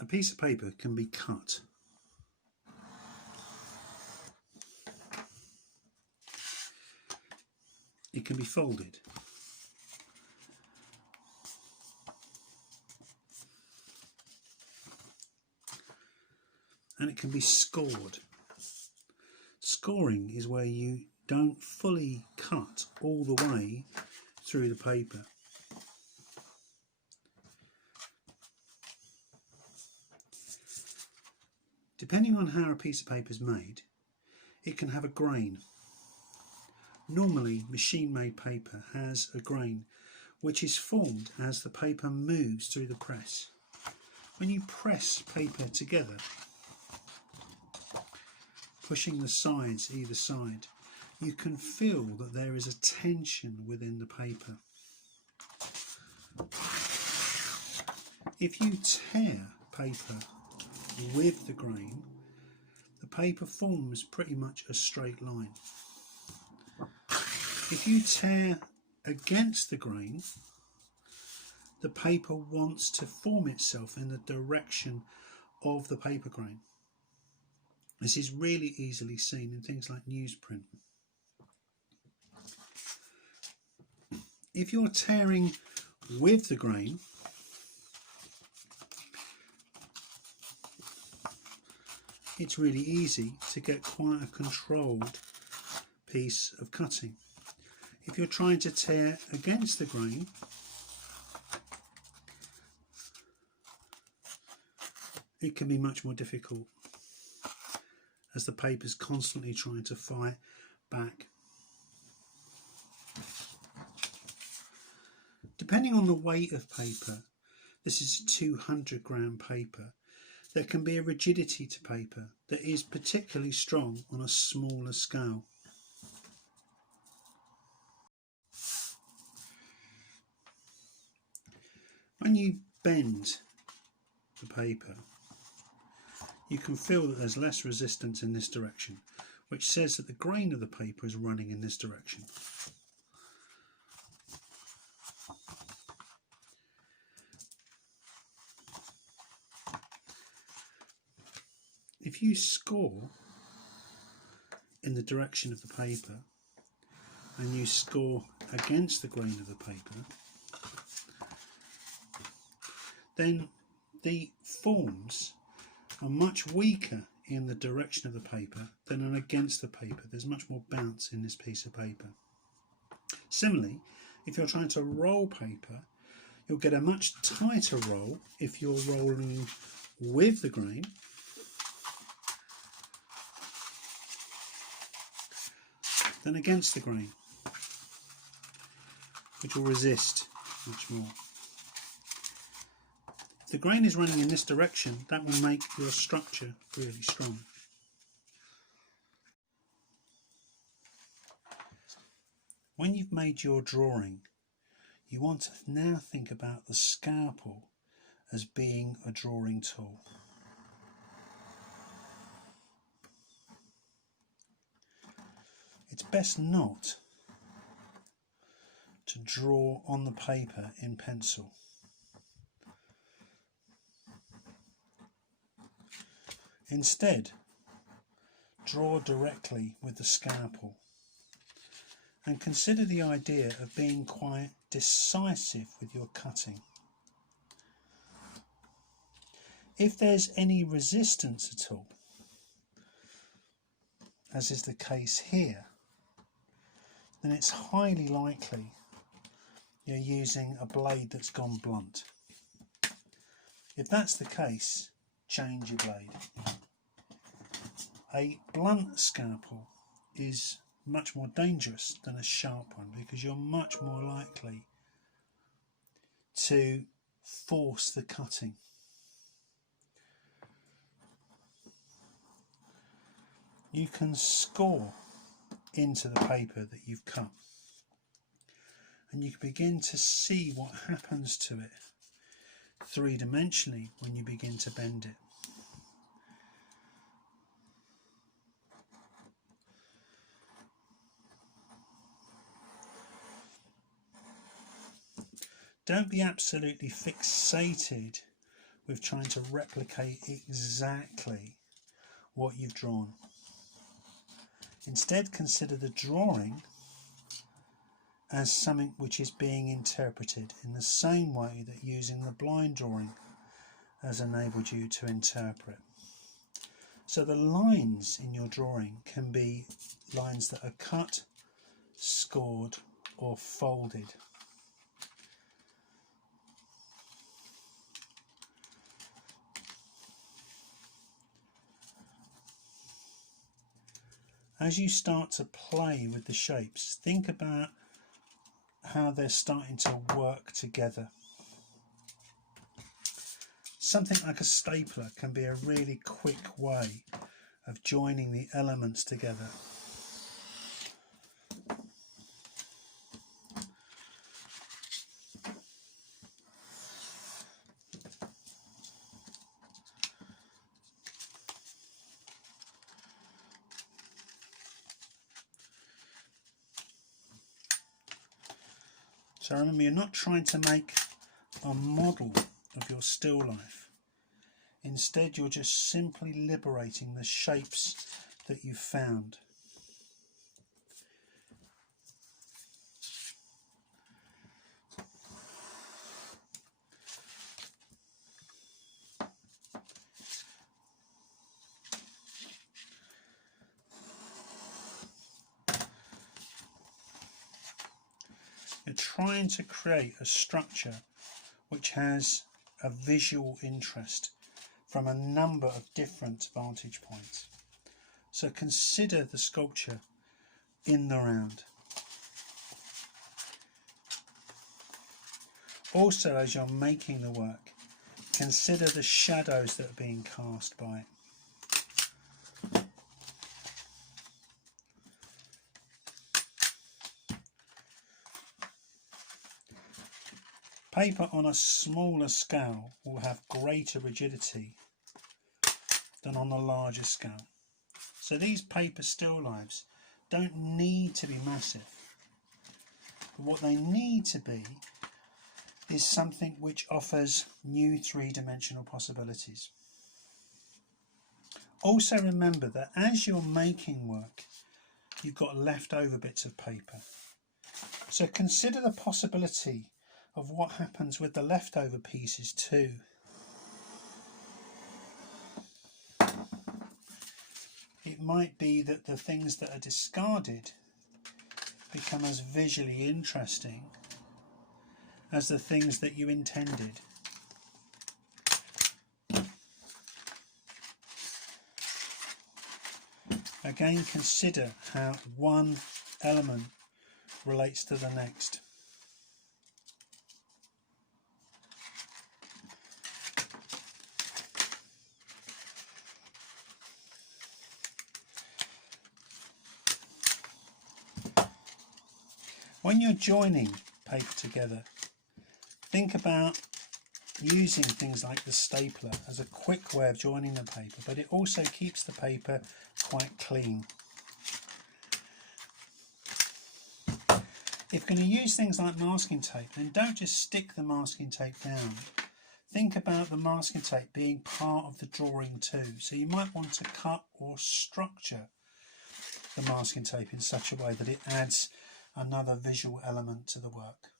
A piece of paper can be cut. It can be folded. And it can be scored. Scoring is where you don't fully cut all the way through the paper. Depending on how a piece of paper is made, it can have a grain. Normally, machine-made paper has a grain which is formed as the paper moves through the press. When you press paper together, pushing the sides either side, you can feel that there is a tension within the paper. If you tear paper with the grain, the paper forms pretty much a straight line. If you tear against the grain, the paper wants to form itself in the direction of the paper grain. This is really easily seen in things like newsprint. If you're tearing with the grain, it's really easy to get quite a controlled piece of cutting. If you're trying to tear against the grain, it can be much more difficult, as the paper's constantly trying to fight back. Depending on the weight of paper, this is 200 gram paper, there can be a rigidity to paper that is particularly strong on a smaller scale. When you bend the paper, you can feel that there's less resistance in this direction, which says that the grain of the paper is running in this direction. If you score in the direction of the paper and you score against the grain of the paper, then the forms are much weaker in the direction of the paper than against the paper. There's much more bounce in this piece of paper. Similarly, if you're trying to roll paper, you'll get a much tighter roll if you're rolling with the grain than against the grain, which will resist much more. If the grain is running in this direction, that will make your structure really strong. When you've made your drawing, you want to now think about the scalpel as being a drawing tool. It's best not to draw on the paper in pencil. Instead, draw directly with the scalpel and consider the idea of being quite decisive with your cutting. If there's any resistance at all, as is the case here, then it's highly likely you're using a blade that's gone blunt. If that's the case, change your blade. A blunt scalpel is much more dangerous than a sharp one because you're much more likely to force the cutting. You can score into the paper that you've cut, and you can begin to see what happens to it three-dimensionally when you begin to bend it. Don't be absolutely fixated with trying to replicate exactly what you've drawn. Instead, consider the drawing as something which is being interpreted in the same way that using the blind drawing has enabled you to interpret. So the lines in your drawing can be lines that are cut, scored or folded. As you start to play with the shapes, think about how they're starting to work together. Something like a stapler can be a really quick way of joining the elements together. So remember, you're not trying to make a model of your still life. Instead, you're just simply liberating the shapes that you've found. You're trying to create a structure which has a visual interest from a number of different vantage points. So consider the sculpture in the round. Also, as you're making the work, consider the shadows that are being cast by it. Paper on a smaller scale will have greater rigidity than on the larger scale. So these paper still lifes don't need to be massive. What they need to be is something which offers new three-dimensional possibilities. Also remember that as you're making work, you've got leftover bits of paper. So consider the possibility of what happens with the leftover pieces too. It might be that the things that are discarded become as visually interesting as the things that you intended. Again, consider how one element relates to the next. When you're joining paper together, think about using things like the stapler as a quick way of joining the paper, but it also keeps the paper quite clean. If you're going to use things like masking tape, then don't just stick the masking tape down. Think about the masking tape being part of the drawing too. So you might want to cut or structure the masking tape in such a way that it adds another visual element to the work.